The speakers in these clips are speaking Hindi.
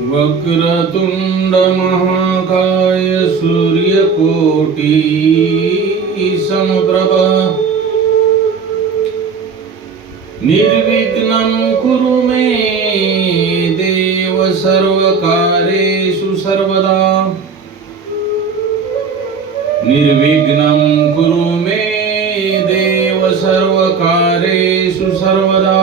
वक्रतुंड महाकाय सूर्यकोटि समप्रभा निर्विघ्नं कुरु मे देव सर्वकार्येषु सर्वदा निर्विघ्नं कुरु मे देव सर्वकार्येषु सर्वदा।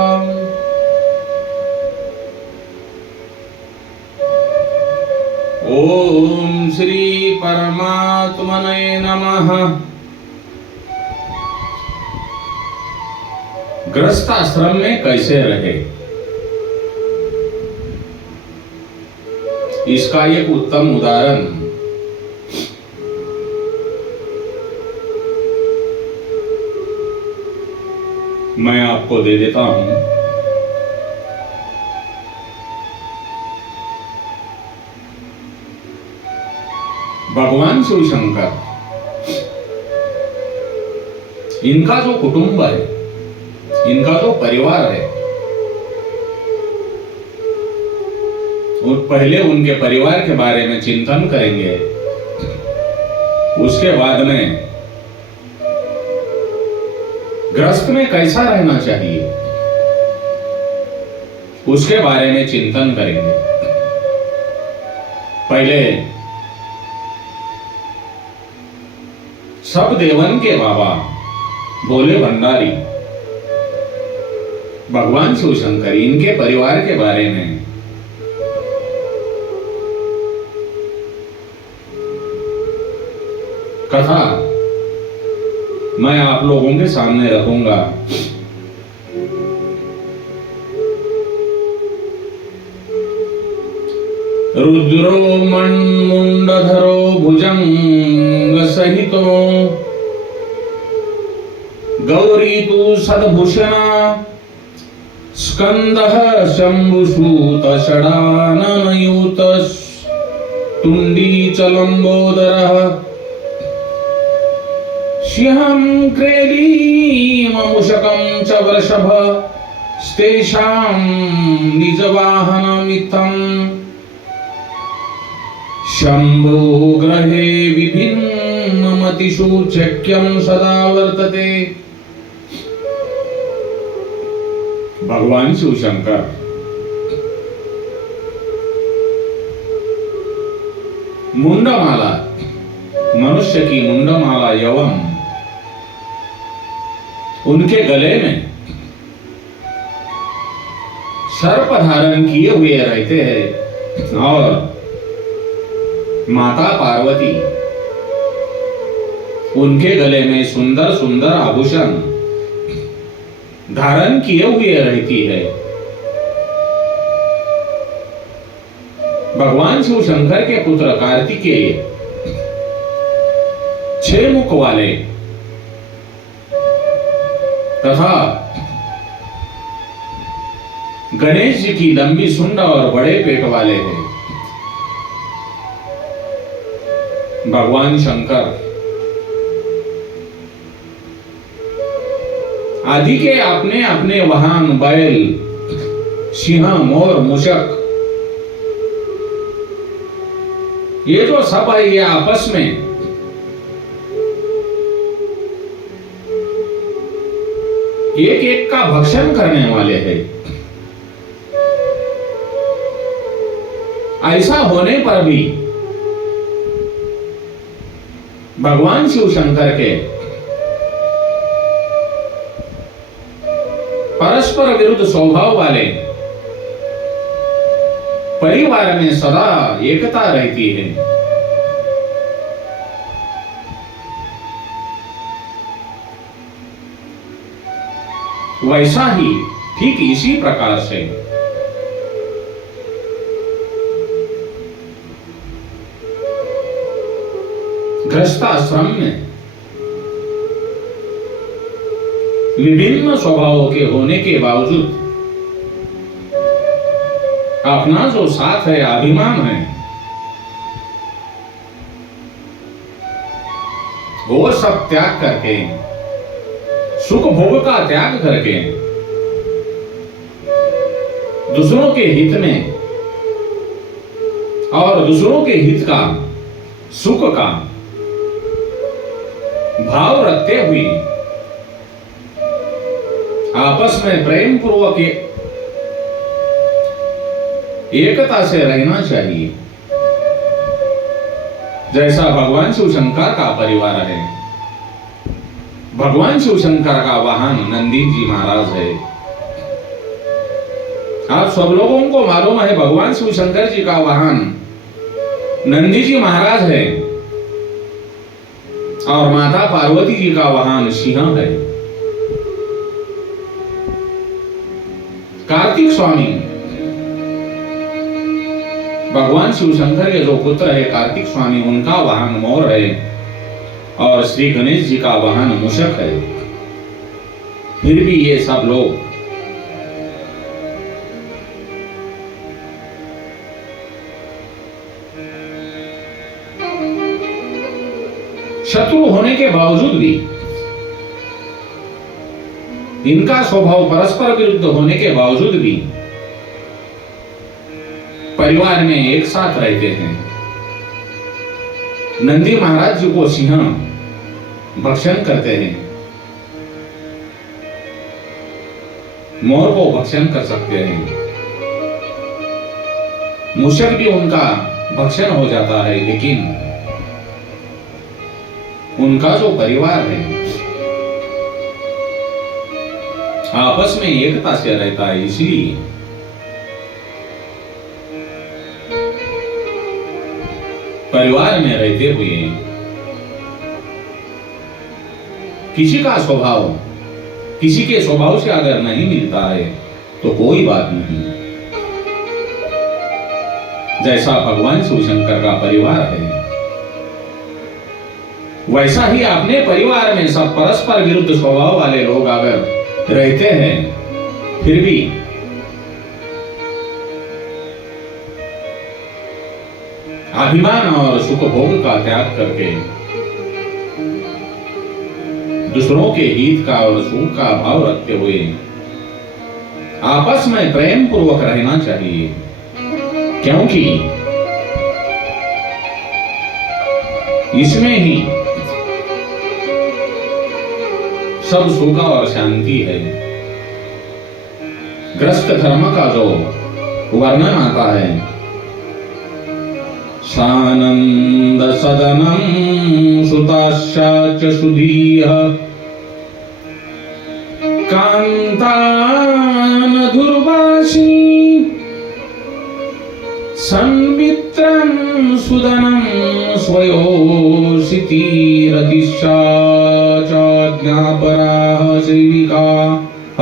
ओम श्री परमात्मने नमः। गृहस्थ आश्रम में कैसे रहे, इसका एक उत्तम उदाहरण मैं आपको दे देता हूं। भगवान शिव शंकर, इनका जो कुटुंब है, इनका जो परिवार है, पहले उनके परिवार के बारे में चिंतन करेंगे। उसके बाद में गृहस्थ में कैसा रहना चाहिए, उसके बारे में चिंतन करेंगे। पहले सब देवन के बाबा भोले भंडारी भगवान शिव शंकर, इनके परिवार के बारे में कथा मैं आप लोगों के सामने रखूंगा। रुद्रो मण्मुण्डधरो भुजंग सहितो गौरी तु सद्भूषणा स्कंदः शंभुसूत षडाननयूत तुंडी च लंबोदरः सिंहं क्रेलीममुषकं च वृषभ स्तेषां निजवाहनमित्थम् शंभो ग्रहे विभिन्नमतिषु चक्यं सदा वर्तते। भगवान शिव शंकर मुंडमाला, मनुष्य की मुंडमाला एवं उनके गले में सर्प धारण किए हुए रहते हैं और माता पार्वती उनके गले में सुंदर सुंदर आभूषण धारण किए हुए रहती है। भगवान शिव शंकर के पुत्र कार्तिकेय 6 मुख वाले तथा गणेश जी की लंबी सुंड और बड़े पेट वाले हैं। भगवान शंकर आदि के अपने अपने वाहन बैल, सिंह, मोर, मूषक, ये जो सब है ये आपस में एक एक का भक्षण करने वाले हैं। ऐसा होने पर भी भगवान शिव शंकर के परस्पर विरुद्ध स्वभाव वाले परिवार में सदा एकता रहती है। वैसा ही ठीक इसी प्रकार से गृहस्थ आश्रम में विभिन्न स्वभावों के होने के बावजूद अपना जो साथ है, अभिमान है, वो सब त्याग करके, सुख भोग का त्याग करके दूसरों के हित में और दूसरों के हित का, सुख का भाव रखते हुए आपस में प्रेम पूर्वक एकता से रहना चाहिए। जैसा भगवान शिव शंकर का परिवार है, भगवान शिव शंकर का वाहन नंदी जी महाराज है। आप सब लोगों को मालूम है भगवान शिव शंकर जी का वाहन नंदी जी महाराज है और माता पार्वती जी का वाहन सिंह है। कार्तिक स्वामी भगवान शिव शंकर के जो पुत्र है कार्तिक स्वामी, उनका वाहन मोर है और श्री गणेश जी का वाहन मूषक है। फिर भी ये सब लोग शत्रु होने के बावजूद भी, इनका स्वभाव परस्पर विरुद्ध होने के बावजूद भी परिवार में एक साथ रहते हैं। नंदी महाराज जी को सिंह भक्षण करते हैं, मोर को भक्षण कर सकते हैं, मूषक भी उनका भक्षण हो जाता है, लेकिन उनका जो परिवार है आपस में एकता से रहता है। इसलिए परिवार में रहते हुए किसी का स्वभाव किसी के स्वभाव से अगर नहीं मिलता है तो कोई बात नहीं। जैसा भगवान शिव शंकर का परिवार है, वैसा ही अपने परिवार में सब परस्पर विरुद्ध स्वभाव वाले लोग अगर रहते हैं, फिर भी अभिमान और सुख भोग का त्याग करके दूसरों के हित का और सुख का भाव रखते हुए आपस में प्रेम पूर्वक रहना चाहिए, क्योंकि इसमें ही सब सुख और शांति है। ग्रस्त धर्म का जो वर्णन आता है, सानंद सदनम सुताश्च सुधीः कांतान धुर्वासी संमित्रं सुदनं स्वयोषितिरतिश्चाज्ञापराः सेविकाः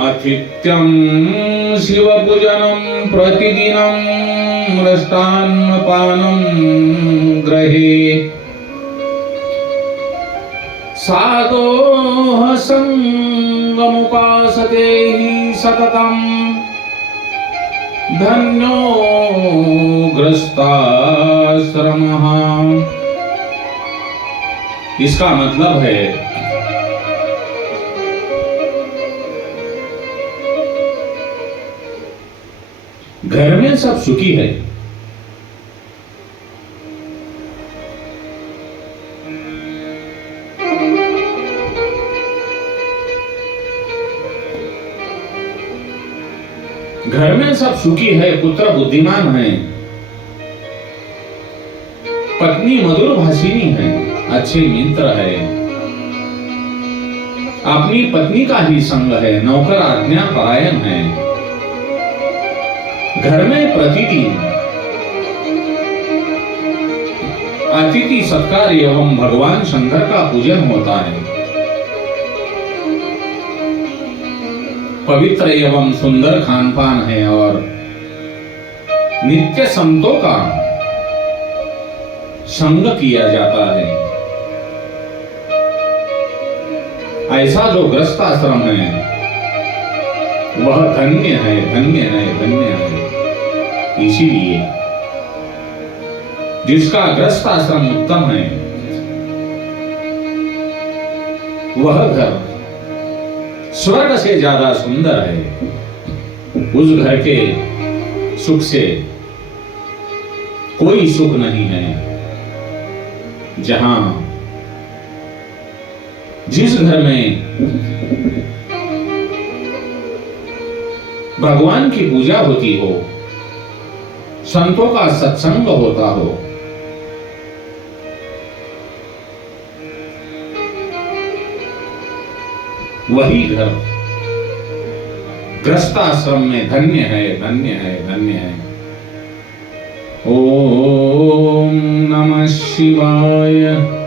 आतिथ्यं शिवपूजनं प्रतिदिनं मृष्टान्नपानं गृहे साधोः संगमुपासते हि सततम् धन्यो ग्रस्ताश्रमः। इसका मतलब है घर में सब सुखी है, घर में सब सुखी है, पुत्र बुद्धिमान है, पत्नी मधुर भाषिणी है, अच्छे मित्र है, अपनी पत्नी का ही संग है, नौकर आज्ञा परायण है। घर में प्रतिदिन अतिथि सत्कार एवं भगवान शंकर का पूजन होता है। पवित्र एवं सुंदर खान पान है और नित्य संतों का संग किया जाता है। ऐसा जो ग्रस्त आश्रम है वह धन्य है, धन्य है, धन्य है। इसीलिए जिसका ग्रस्त आश्रम उत्तम है वह घर स्वर्ग से ज्यादा सुंदर है। उस घर के सुख से कोई सुख नहीं है। जहां जिस घर में भगवान की पूजा होती हो, संतों का सत्संग होता हो, वही घर गृहस्थाश्रम में धन्य है, धन्य है, धन्य है। ओम नमः शिवाय।